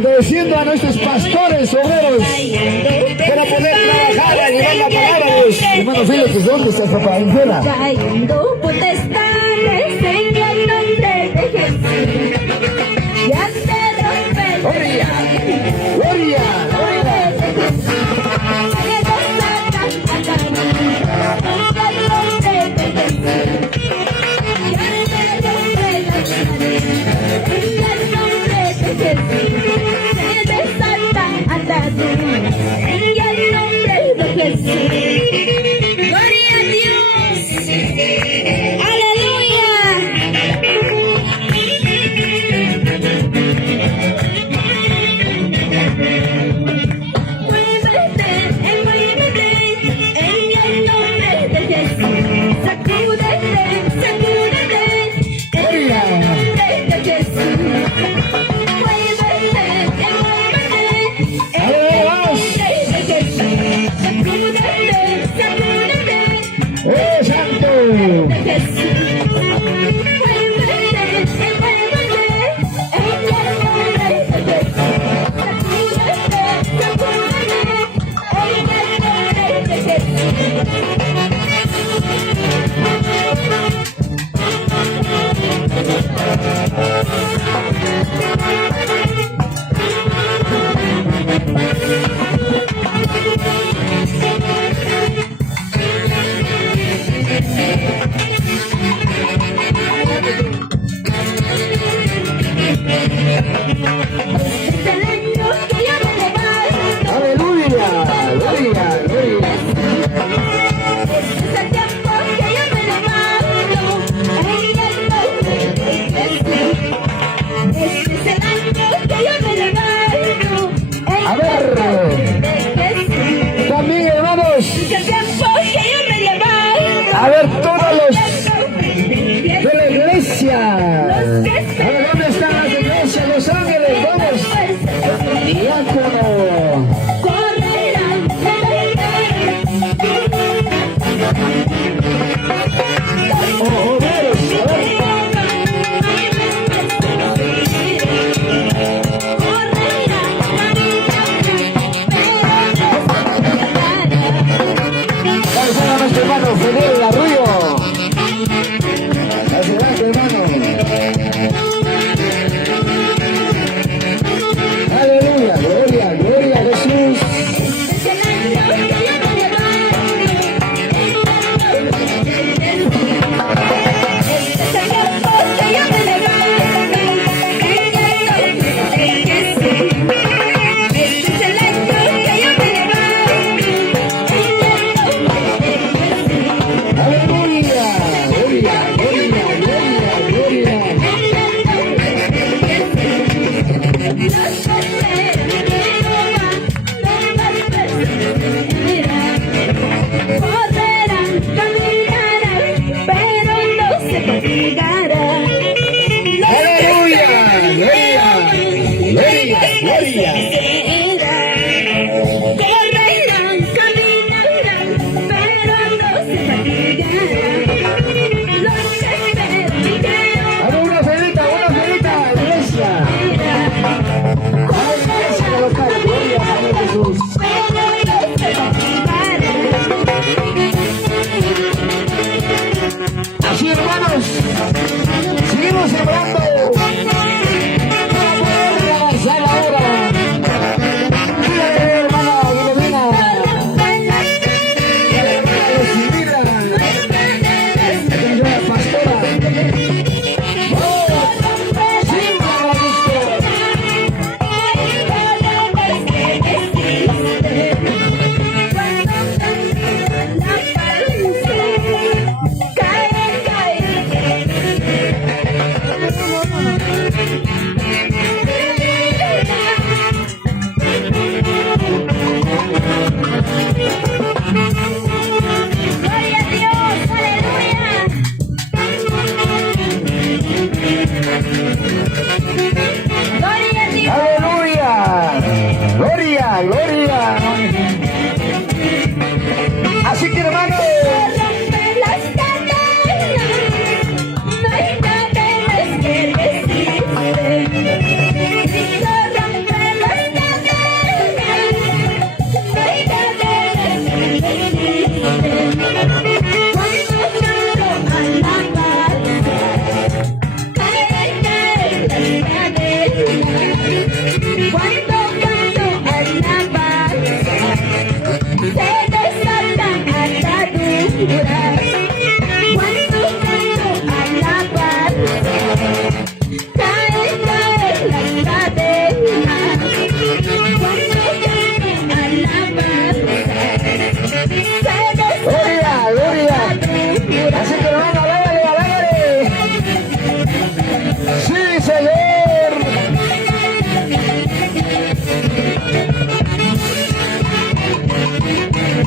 agradeciendo a nuestros pastores obreros para poder trabajar a llevar la palabra de Dios. Hermano Félix, ¿dónde está papá? En fuera. Cayendo potestades en el nombre de Jesús. Ya se rompe. Gloria, gloria, gloria. Gloria a Dios. Aleluya. Muévete en el nombre de Jesús. Sacúdete, sacúdete en el nombre de Jesús. Muévete en el nombre de Jesús. Sacúdete, sacúdete ¡Oh, santo! de Jesús. Muévete en el nombre de Jesús. Sacúdete, sacúdete en el nombre de Jesús. Es el año que yo me levanto. ¡Aleluya! ¡Gloria, gloria! Es el tiempo que yo me levanto en el nombre de Jesús. Este es el año que yo me levanto en A el ver. nombre de Jesús. También, hermanos, Es el tiempo que yo me levanto a ver, todos los en el nombre de de Jesús. la iglesia. A ver, ¿dónde están las iglesias? Los ángeles, vamos. Diácono. Correrán, Obreros, a ver. ¿Cuáles son nuestro hermano Fidel Arroyo? Adelante, hermano. Aleluya, gloria, gloria a Jesús. Aleluya. Cuando alaban, caen las cadenas. Cuando alaban, Gloria, gloria. Así que hermano, alágale, alágale. Sí, Señor.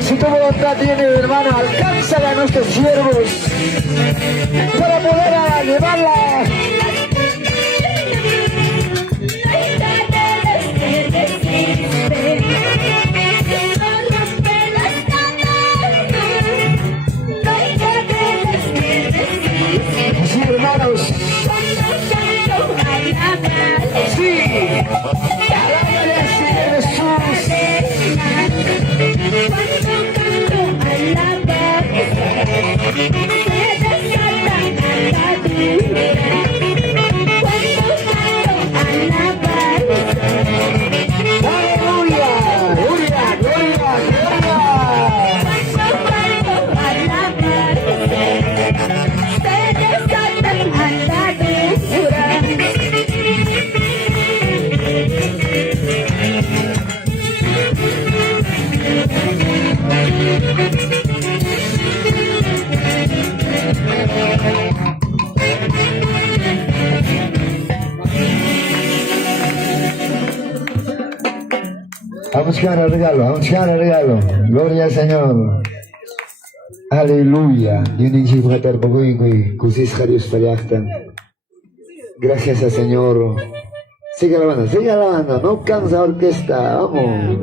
Si tu voluntad tiene, hermano, alcánzala a nuestros siervos para poder llevarla. Sí, hermanos. Sí. Alágale al Señor Jesús. Aleluya, gloria, gloria, gloria. Vamos a el regalo, vamos a el regalo. Gloria al Señor. Aleluya. Gracias al Señor. Sigue alabando, no cansa orquesta, vamos.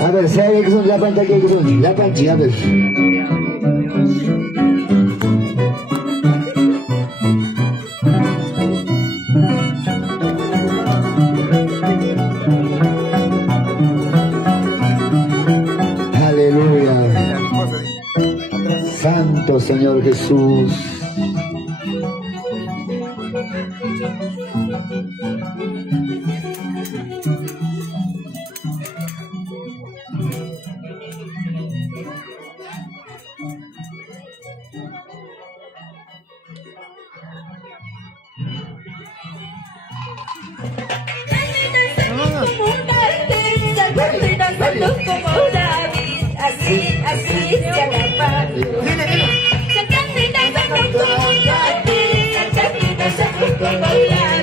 A ver, saya ke sini, 8 kaki ke sini, 8 a ver. Aleluya. Santo Señor Jesús. Como David, así se alaba. Cantando y danzando como David, cantando y danzando como David.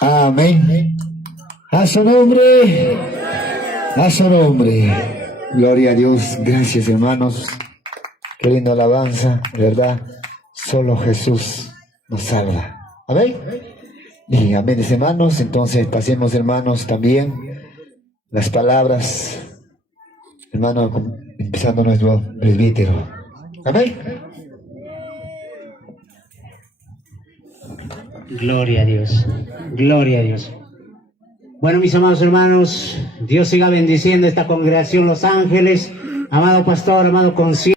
Amén. A su nombre. A su nombre. Gloria a Dios. Gracias, hermanos. Qué linda alabanza, ¿verdad? Solo Jesús nos salva. Amén. Y amén, hermanos. Entonces pasemos, hermanos, también las palabras, hermano, empezando nuestro presbítero. Amén. Gloria a Dios, gloria a Dios. Bueno, mis amados hermanos, Dios siga bendiciendo esta congregación Los Ángeles. Amado pastor, amado concilio,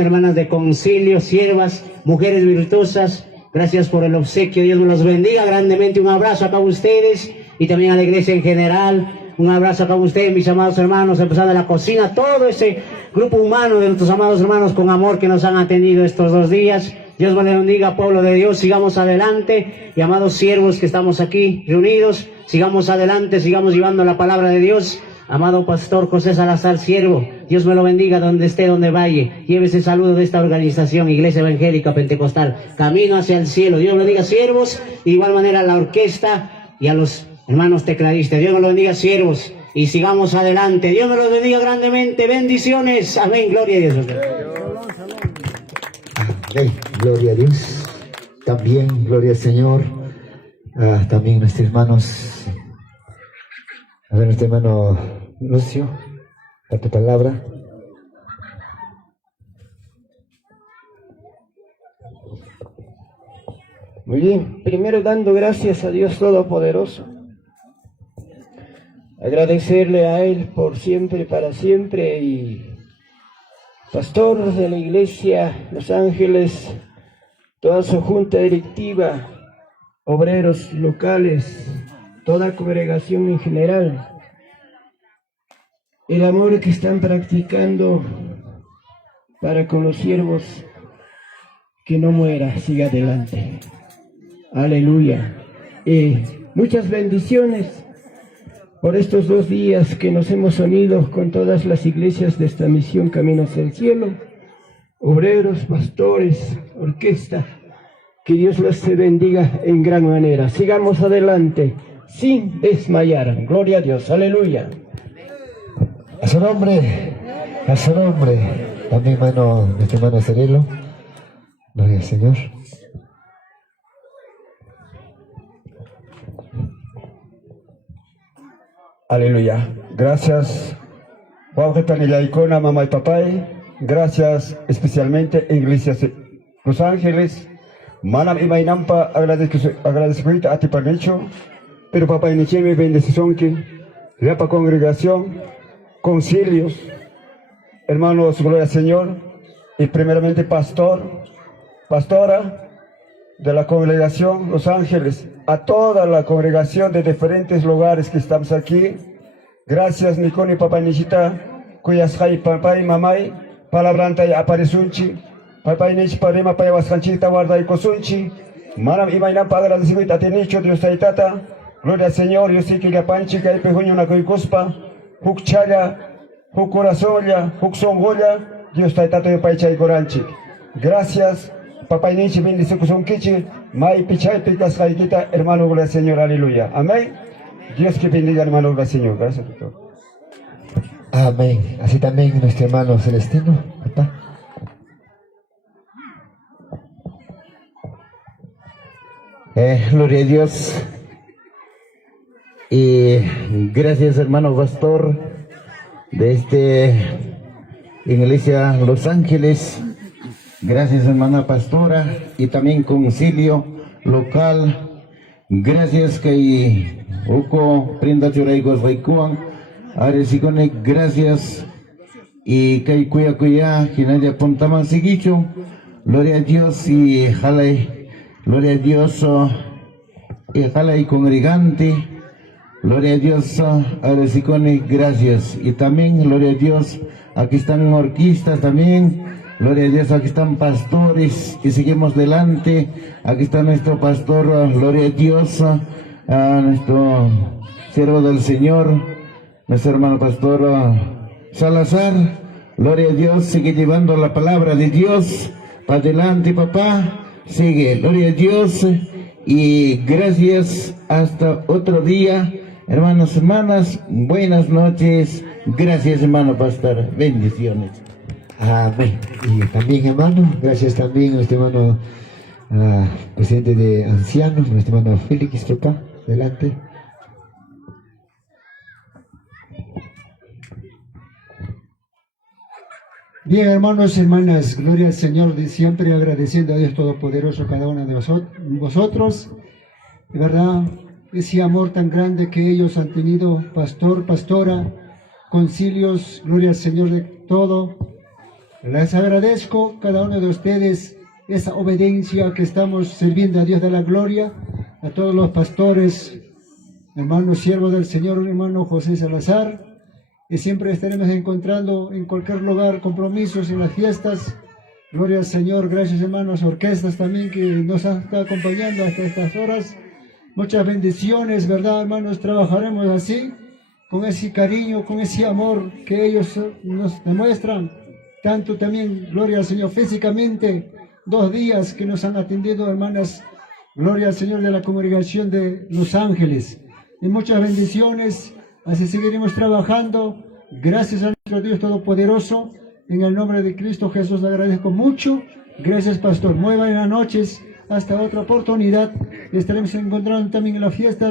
hermanas de concilio, siervas, mujeres virtuosas, gracias por el obsequio. Dios me los bendiga grandemente. Un abrazo a cada ustedes y también a la iglesia en general. Un abrazo a cada ustedes, mis amados hermanos, empezando en la cocina, todo ese grupo humano de nuestros amados hermanos con amor que nos han atendido estos 2 días. Dios me les bendiga, pueblo de Dios, sigamos adelante. Y amados siervos que estamos aquí reunidos, sigamos adelante, sigamos llevando la palabra de Dios. Amado pastor José Salazar, siervo, Dios me lo bendiga donde esté, donde vaya. Lleve ese saludo de esta organización, Iglesia Evangélica Pentecostal, camino hacia el cielo. Dios me lo bendiga, siervos, de igual manera a la orquesta y a los hermanos tecladistas. Dios me lo bendiga, siervos, y sigamos adelante. Dios me lo bendiga grandemente. Bendiciones. Amén. Gloria a Dios. Amén. Gloria a Dios. También, gloria al Señor. También nuestros hermanos. A ver, nuestro hermano Lucio, a tu palabra. Muy bien, primero dando gracias a Dios Todopoderoso. Agradecerle a Él por siempre, para siempre, y pastor de la iglesia Los Ángeles, toda su junta directiva, obreros locales, toda congregación en general, el amor que están practicando para con los siervos, que no muera, siga adelante. Aleluya. Muchas bendiciones por estos 2 días que nos hemos unido con todas las iglesias de esta misión Camino hacia el Cielo, obreros, pastores, orquesta, que Dios los bendiga en gran manera. Sigamos adelante, sin desmayar. Gloria a Dios, aleluya. A su nombre, a su nombre. También nuestro hermano Cerelo. Gloria al Señor. Aleluya. Gracias, Icona, mamá y papá. Gracias especialmente Iglesia Los Ángeles. Manam y Mainampa agradecimiento a ti por hecho. Pero papá y mi bendición que la congregación, concilios, hermanos, gloria al Señor. Y primeramente pastora de la congregación Los Ángeles, a toda la congregación de diferentes lugares que estamos aquí. Gracias, Niconi, papá, Nishita, cuyas hay papá y mamá, palabranta y aparesunchi, papá y Nish, parima, paya, vascanchita, guarda y cosunchi, manam y mainam, padre, agradecimiento a ti, Nicho, Dios taitata, gloria al Señor, yo sé que la panchica y pejuño, una coicospa, hucchaya, hucorazoya, hucsongoya, Dios taitata y paicha y coranchi. Gracias. Papá Inichi bendice con kichi, mai pichay picas caiguita, hermano gloria al Señor, aleluya. Amén. Dios que bendiga, hermano gloria al Señor. Gracias, doctor. Amén. Así también nuestro hermano Celestino, papá. Gloria a Dios. Y gracias, hermano pastor de Iglesia Los Ángeles. Gracias, hermana pastora y también concilio local. Gracias que Uco prenda churaigos vaikuan. Aresikone gracias y que cuya hinaya pontaman sigicho. Gloria a Dios y jalay. Gloria a Dios y jalay congregante. Gloria a Dios, Aresikone gracias y también gloria a Dios. Aquí están orquistas también. Gloria a Dios, aquí están pastores y seguimos adelante. Aquí está nuestro pastor, gloria a Dios, a nuestro siervo del Señor, nuestro hermano pastor Salazar. Gloria a Dios, sigue llevando la palabra de Dios para adelante, papá. Sigue, gloria a Dios y gracias. Hasta otro día, hermanos, hermanas. Buenas noches. Gracias, hermano pastor. Bendiciones. Amén. Y también, hermano, gracias también a nuestro hermano presidente de ancianos, nuestro hermano Félix, papá. Adelante. Bien, hermanos y hermanas, gloria al Señor de siempre, agradeciendo a Dios Todopoderoso cada uno de vosotros. De verdad, ese amor tan grande que ellos han tenido, pastor, pastora, concilios, gloria al Señor de todo. Les agradezco cada uno de ustedes esa obediencia que estamos sirviendo a Dios de la gloria, a todos los pastores, hermanos siervos del Señor, hermano José Salazar, y siempre estaremos encontrando en cualquier lugar compromisos en las fiestas. Gloria al Señor, gracias hermanos, orquestas también que nos han estado acompañando hasta estas horas. Muchas bendiciones, ¿verdad, hermanos? Trabajaremos así, con ese cariño, con ese amor que ellos nos demuestran. Tanto también, gloria al Señor, físicamente, 2 días que nos han atendido, hermanas, gloria al Señor de la congregación de Los Ángeles. Y muchas bendiciones, así seguiremos trabajando. Gracias a nuestro Dios Todopoderoso, en el nombre de Cristo Jesús, le agradezco mucho. Gracias, pastor. Muy buenas noches, hasta otra oportunidad. Estaremos encontrando también en la fiesta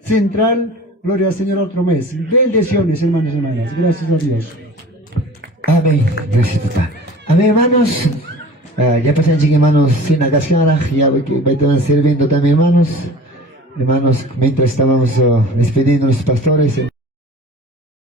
central, gloria al Señor, otro mes. Bendiciones, hermanos y hermanas. Gracias a Dios. Amén. Gracias, papá. Amén, hermanos. Ya pasan, hermanos, sin agasar. Ya van sirviendo también, hermanos. Hermanos, mientras estábamos despidiendo a los pastores.